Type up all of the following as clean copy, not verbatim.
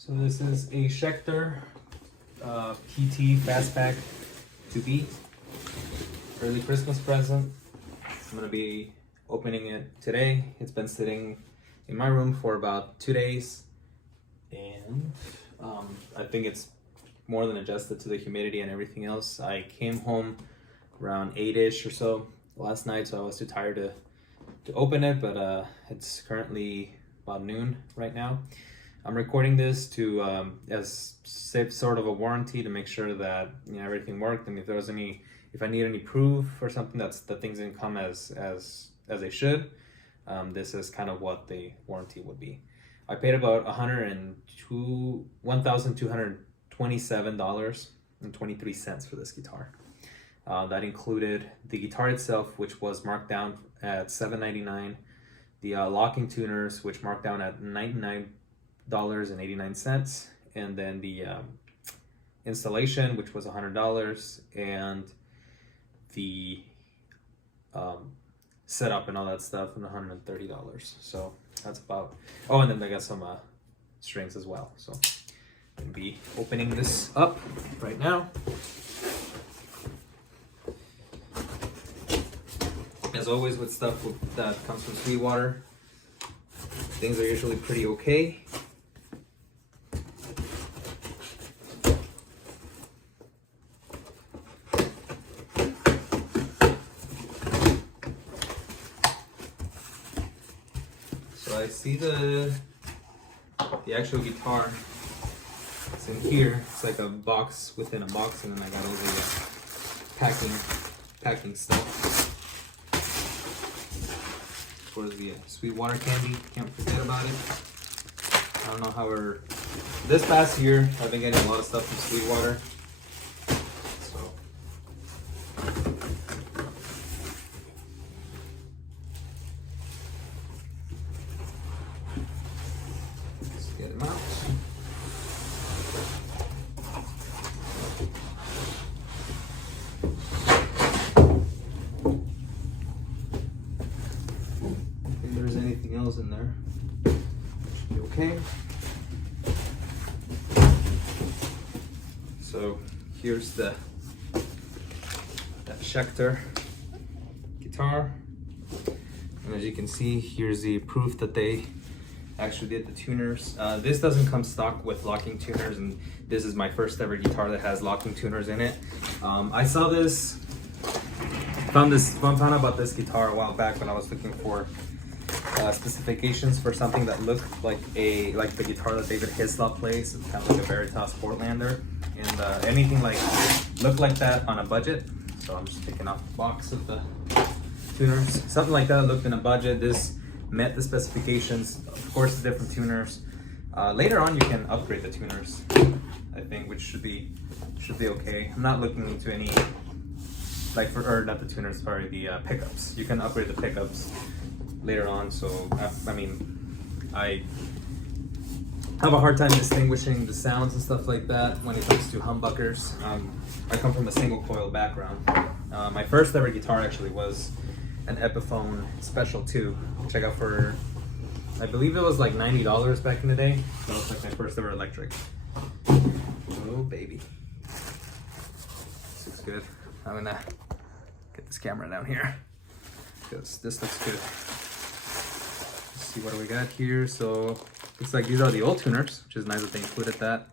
So this is a Schecter PT Fastback 2B early Christmas present. I'm gonna be opening it today. It's been sitting in my room for about 2 days, and I think it's more than adjusted to the humidity and everything else. I came home around 8-ish or so last night, so I was too tired to open it, but it's currently about noon right now. I'm recording this to as sort of a warranty to make sure that everything worked, and if I need any proof or something that things didn't come as they should, this is kind of what the warranty would be. I paid about $1,227.23 for this guitar. That included the guitar itself, which was marked down at $7.99, the locking tuners, which marked down at $99.89, and then the installation, which was $100, and the setup and all that stuff, and $130. So that's about. Oh, and then I got some strings as well. So I'm gonna be opening this up right now. As always with stuff that comes from Sweetwater, things are usually pretty okay. So I see the actual guitar. It's in here. It's like a box within a box, and then I got all the packing stuff. Of course, the Sweetwater candy, can't forget about it. I don't know how this past year I've been getting a lot of stuff from Sweetwater. So let's get them out. Anything else in there, should be okay. So here's that Schecter guitar, and as you can see, here's the proof that they actually did the tuners. This doesn't come stock with locking tuners, and this is my first ever guitar that has locking tuners in it. I saw this, found out about this guitar a while back when I was looking for specifications for something that looked like the guitar that David Hislop plays. It's kind of like a Veritas Portlander, and anything looked like that on a budget. So I'm just taking off the box of the tuners. Something like that looked in a budget. This met the specifications. Of course, the different tuners. Later on, you can upgrade the tuners, I think, which should be okay. I'm not looking into any not the tuners, sorry, the pickups. You can upgrade the pickups later on, so I mean, I have a hard time distinguishing the sounds and stuff like that when it comes to humbuckers. I come from a single coil background. My first ever guitar actually was an Epiphone Special 2, which I got for, I believe it was like $90 back in the day. That was like my first ever electric. Oh baby, this looks good. I'm gonna get this camera down here because this looks good. See what do we got here. So looks like these are the old tuners, which is nice that they included that.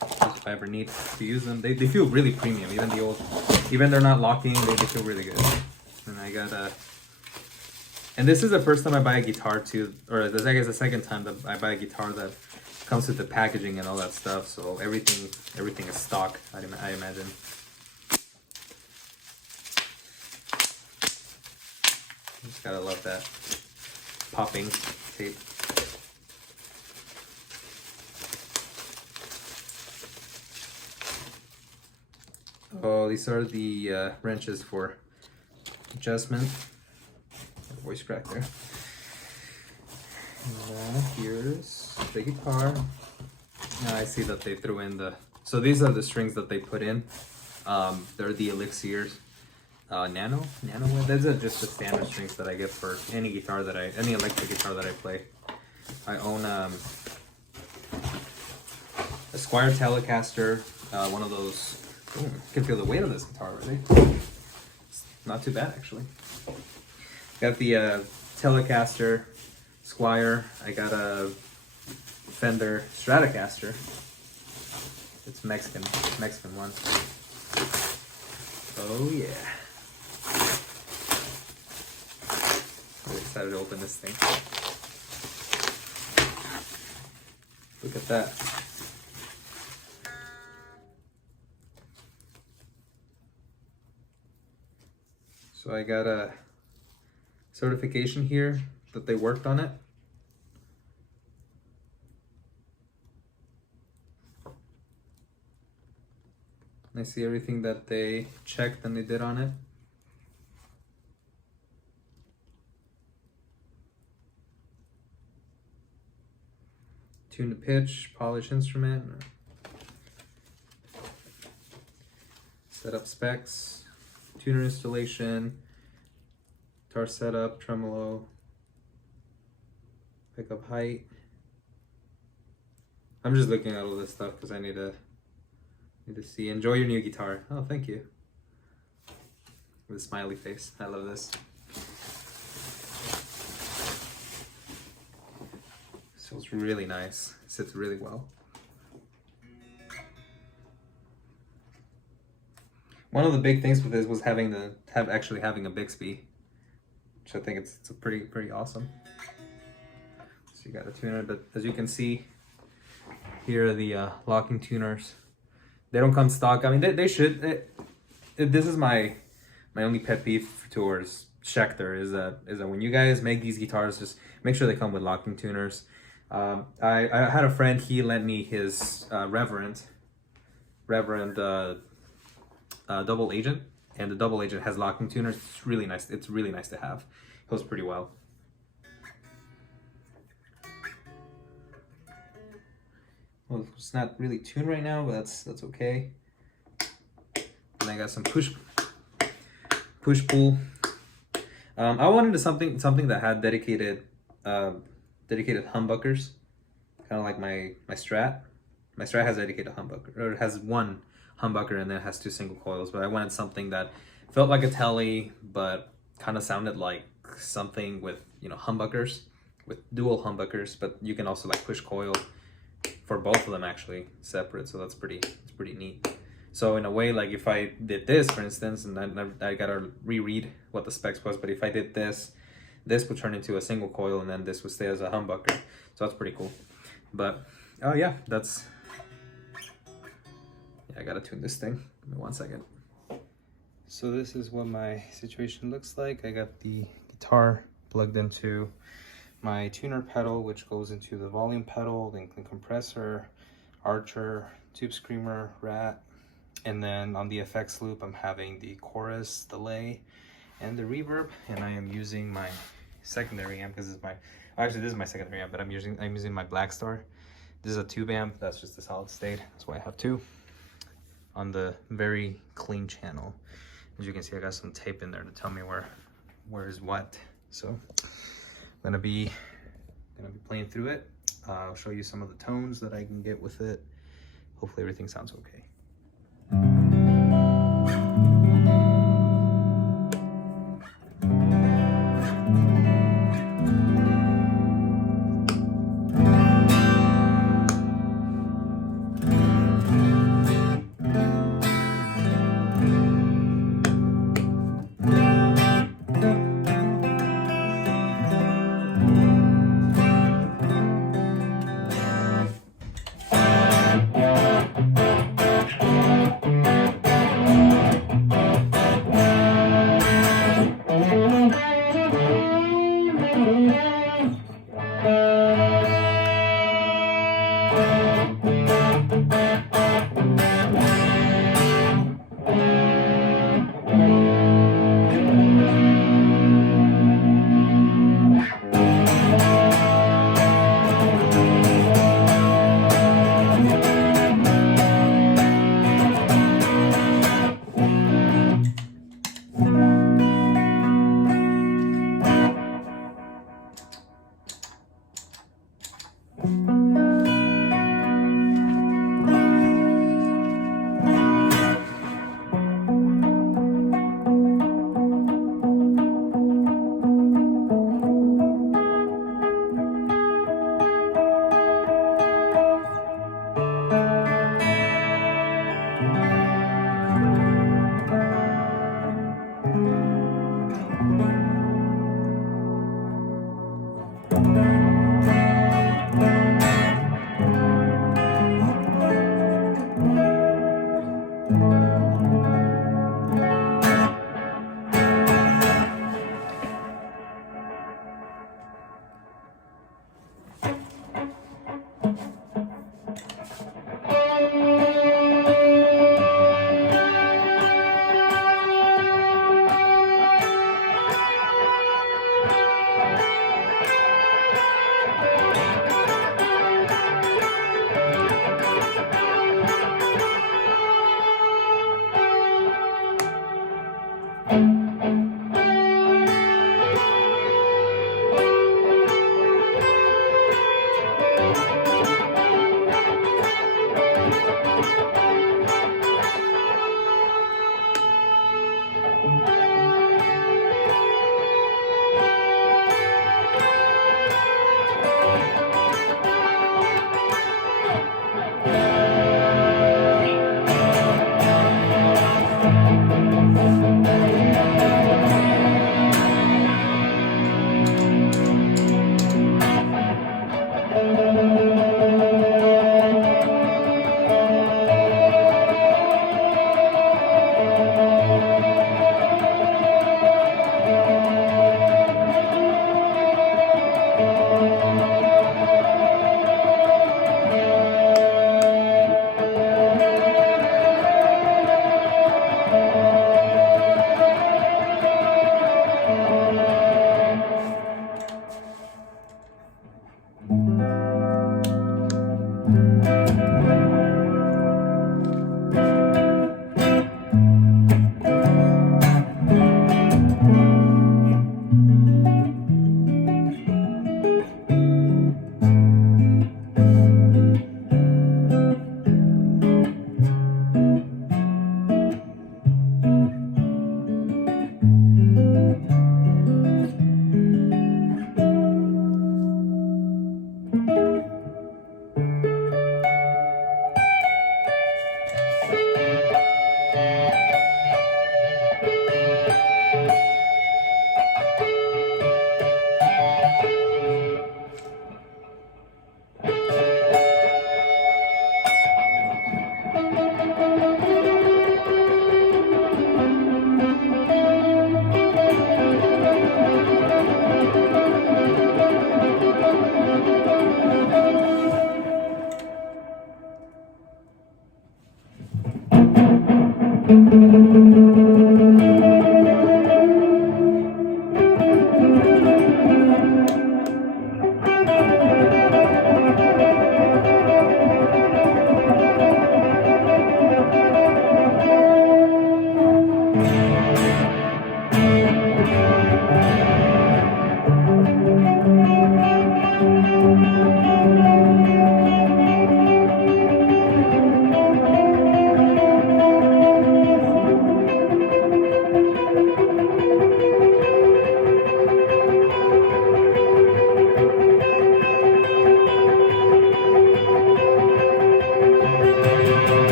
If I ever need to use them, they feel really premium. Even the old, even they're not locking, they feel really good. And I got and this is the first time I buy a guitar too, or this I guess the second time that I buy a guitar that comes with the packaging and all that stuff. So everything is stock, I imagine. Just gotta love that popping tape. Oh, these are the wrenches for adjustment. Voice crack there. And here's the guitar. Now I see that they threw in so these are the strings that they put in. They're the Elixirs. Nano. Those are just the standard strings that I get for any guitar any electric guitar that I play. I own Squire Telecaster, one of those. Ooh, you can feel the weight of this guitar already. It's not too bad actually. Got the Telecaster Squire. I got a Fender Stratocaster. It's Mexican one. Oh yeah. I'm excited to open this thing. Look at that. So I got a certification here that they worked on it. I see everything that they checked and they did on it. Tune to pitch, polish instrument, set up specs, tuner installation, guitar setup, tremolo, pickup height. I'm just looking at all this stuff because I need to see. Enjoy your new guitar. Oh, thank you. With a smiley face. I love this. So it's really nice. It sits really well. One of the big things with this was having a Bixby, which I think it's a pretty awesome. So you got a tuner, but as you can see, here are the locking tuners. They don't come stock. I mean, they should. This is my only pet peeve towards Schecter is that when you guys make these guitars, just make sure they come with locking tuners. I had a friend. He lent me his Reverend double agent, and the double agent has locking tuners. It's really nice. It's really nice to have. It goes pretty well. Well, it's not really tuned right now, but that's okay. And I got some push pull. I wanted something that had dedicated humbuckers, kind of like my Strat. My Strat has dedicated humbucker, or it has one humbucker and then it has 2 single coils. But I wanted something that felt like a Tele, but kind of sounded like something with humbuckers, with dual humbuckers. But you can also like push coil for both of them actually separate, so it's pretty neat. So in a way, like if I did this, for instance, and then I gotta reread what the specs was, but if I did this would turn into a single coil, and then this would stay as a humbucker. So that's pretty cool. But oh yeah, I gotta tune this thing. Give me 1 second. So this is what my situation looks like. I got the guitar plugged into my tuner pedal, which goes into the volume pedal, then the compressor, archer, tube screamer, rat, and then on the effects loop I'm having the chorus, delay, and the reverb. And I am using my secondary amp because this is my secondary amp, but I'm using my Black Star. This is a tube amp. That's just a solid state. That's why I have 2 on the very clean channel. As you can see, I got some tape in there to tell me where is what. So I'm gonna be playing through it. I'll show you some of the tones that I can get with it. Hopefully everything sounds okay.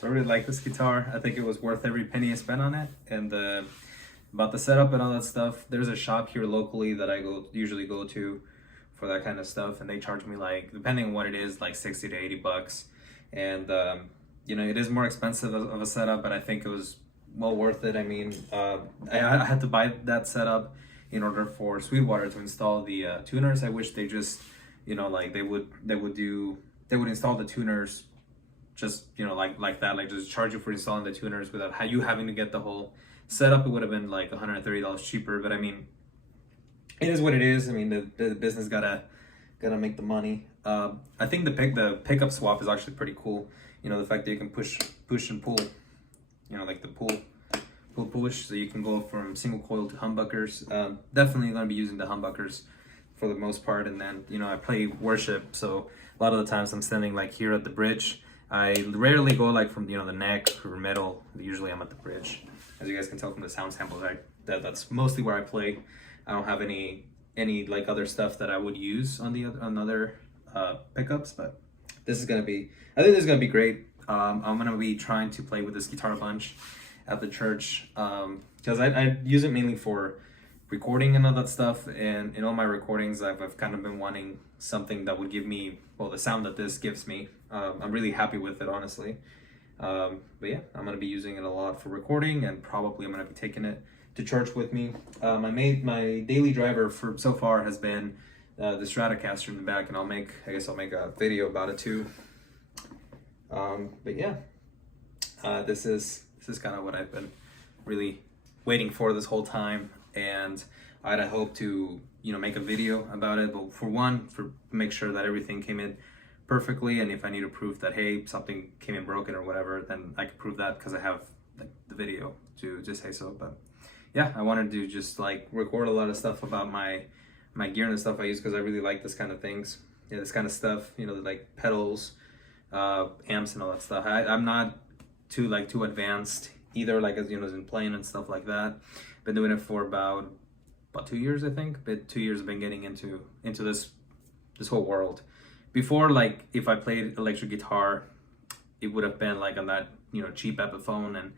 So I really like this guitar. I think it was worth every penny I spent on it. And about the setup and all that stuff, there's a shop here locally that I usually go to for that kind of stuff, and they charge me, like, depending on what it is, like 60 to 80 bucks. And you know, it is more expensive of a setup, but I think it was well worth it. I mean, I had to buy that setup in order for Sweetwater to install the tuners. I wish they just, you know, like they would install the tuners just, you know, like that, like just charge you for installing the tuners without you having to get the whole setup. It would have been like $130 cheaper, but I mean, it is what it is. I mean, the business gotta make the money. I think the pickup swap is actually pretty cool. You know, the fact that you can push and pull, you know, like the push, so you can go from single coil to humbuckers. Definitely gonna be using the humbuckers for the most part. And then, you know, I play worship, so a lot of the times I'm standing like here at the bridge. I rarely go like from, you know, the neck or middle. Usually I'm at the bridge. As you guys can tell from the sound samples, that's mostly where I play. I don't have any like other stuff that I would use on other pickups, but I think this is gonna be great. I'm gonna be trying to play with this guitar a bunch at the church, because I use it mainly for recording and all that stuff. And in all my recordings, I've kind of been wanting something that would give me, well, the sound that this gives me. I'm really happy with it, honestly. But yeah, I'm gonna be using it a lot for recording, and probably I'm gonna be taking it to church with me. My daily driver for so far has been the Stratocaster in the back, and I guess I'll make a video about it too. But yeah, this is kind of what I've been really waiting for this whole time, and I had hoped to, you know, make a video about it, but for make sure that everything came in perfectly, and if I need to prove that, hey, something came in broken or whatever, then I can prove that because I have the video to just say so. But yeah, I wanted to just like record a lot of stuff about my my gear and the stuff I use because I really like this kind of things. Yeah, this kind of stuff, you know, like pedals, amps and all that stuff. I'm not too advanced either, like, as you know, as in playing and stuff like that. Been doing it for about 2 years, I think. But 2 years I've been getting into this whole world. Before, like, if I played electric guitar, it would have been like on that, you know, cheap Epiphone and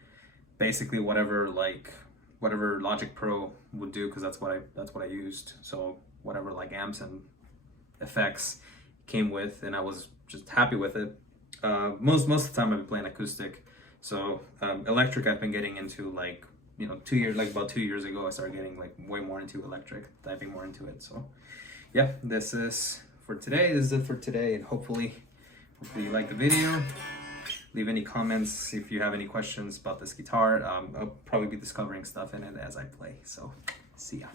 basically whatever Logic Pro would do, because that's what I used. So whatever like amps and effects came with, and I was just happy with it. Most of the time I've been playing acoustic. So electric I've been getting into, like, you know, about 2 years ago I started getting like way more into electric, diving more into it. So yeah, this is it for today, and hopefully you like the video. Leave any comments if you have any questions about this guitar. I'll probably be discovering stuff in it as I play. So see ya.